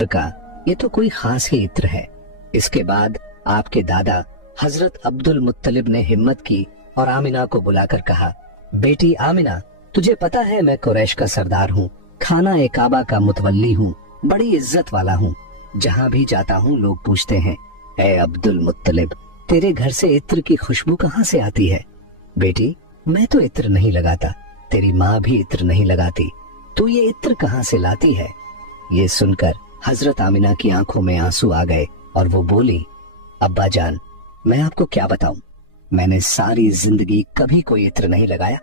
का ये तो कोई खास ही इत्र है। इसके बाद आपके दादा हजरत अब्दुल मुत्तलिब ने हिम्मत की और आमिना को बुलाकर कहा, बेटी आमिना, तुझे पता है मैं कुरैश का सरदार हूँ, खाना ए काबा का मुतवल्ली हूँ, बड़ी इज्जत वाला हूँ। जहाँ भी जाता हूँ लोग पूछते हैं, ए अब्दुल मुत्तलिब, तेरे घर से इत्र की खुशबू कहाँ से आती है? बेटी, मैं तो इत्र नहीं लगाता, तेरी माँ भी इत्र नहीं लगाती, तू ये इत्र कहाँ से लाती है? ये सुनकर हजरत आमिना की आंखों में आंसू आ गए और वो बोली, अब्बा जान, मैं आपको क्या बताऊं, मैंने सारी जिंदगी कभी कोई इत्र नहीं लगाया,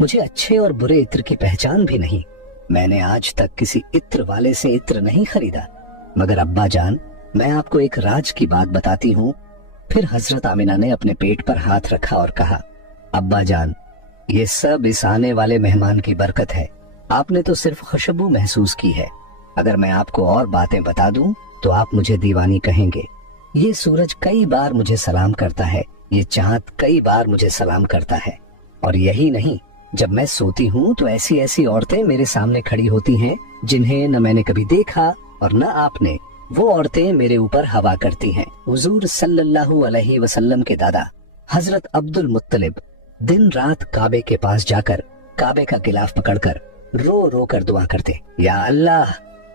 मुझे अच्छे और बुरे इत्र की पहचान भी नहीं, मैंने आज तक किसी इत्र वाले से इत्र नहीं खरीदा। मगर अब्बा जान, मैं आपको एक राज की बात बताती हूँ। फिर हजरत आमिना ने अपने पेट पर हाथ रखा और कहा, अब्बा जान, ये सब इस आने वाले मेहमान की बरकत है, आपने तो सिर्फ खुशबू महसूस की है, अगर मैं आपको और बातें बता दूं तो आप मुझे दीवानी कहेंगे। ये सूरज कई बार मुझे सलाम करता है, ये चांद कई बार मुझे सलाम करता है, और यही नहीं, जब मैं सोती हूँ तो ऐसी ऐसी औरतें मेरे सामने खड़ी होती हैं जिन्हें न मैंने कभी देखा और न आपने, वो औरतें मेरे ऊपर हवा करती हैं। हुजूर सल्लल्लाहु अलैहि वसल्लम के दादा हजरत अब्दुल मुत्तलिब दिन रात काबे के पास जाकर काबे का गिलाफ पकड़कर रो रो कर दुआ करते, या अल्लाह,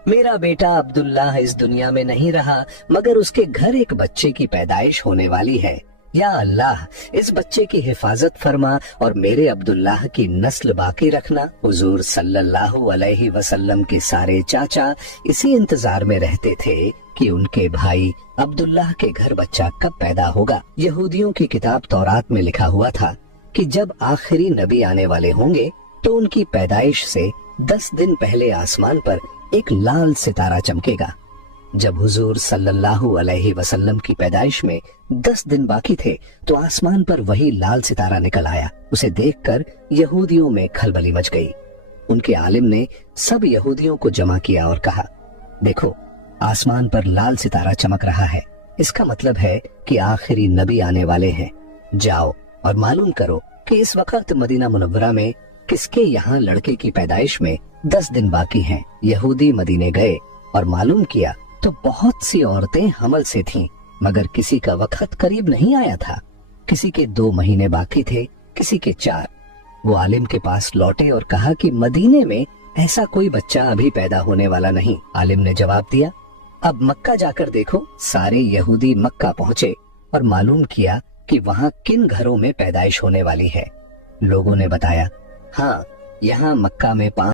मेरा बेटा अब्दुल्लाह इस दुनिया में नहीं रहा, मगर उसके घर एक बच्चे की पैदाइश होने वाली है। या अल्लाह, इस बच्चे की हिफाजत फरमा और मेरे अब्दुल्लाह की नस्ल बाकी रखना। हुजूर सल्लल्लाहु अलैहि वसल्लम के सारे चाचा इसी इंतजार में रहते थे कि उनके भाई अब्दुल्लाह के घर बच्चा कब पैदा होगा। यहूदियों की किताब तौरात में लिखा हुआ था कि जब आखिरी नबी आने वाले होंगे तो उनकी पैदाइश से 10 दिन पहले आसमान पर एक लाल सितारा चमकेगा। जब हुजूर सल्लल्लाहु अलैहि वसल्लम की पैदाइश में 10 दिन बाकी थे तो आसमान पर वही लाल सितारा निकल आया। उसे देखकर यहूदियों में खलबली मच गई। उनके आलिम ने सब यहूदियों को जमा किया और कहा, देखो, आसमान पर लाल सितारा चमक रहा है, इसका मतलब है कि आखिरी नबी आने वाले हैं। जाओ और मालूम करो कि इस वक्त मदीना मुनव्वरा में किसके यहाँ लड़के की पैदाइश में 10 दिन बाकी हैं। यहूदी मदीने गए और मालूम किया तो बहुत सी औरतें हमल से थीं, मगर किसी का वक्त करीब नहीं आया था। किसी के 2 महीने बाकी थे, किसी के 4। वो आलिम के पास लौटे और कहा कि मदीने में ऐसा कोई बच्चा अभी पैदा होने वाला नहीं। आलिम ने जवाब दिया, अब मक्का जाकर देखो। सारे यहूदी मक्का पहुंचे और मालूम किया कि वहाँ किन घरों में पैदाइश होने वाली है। लोगों ने बताया, हाँ, यहाँ मक्का में 5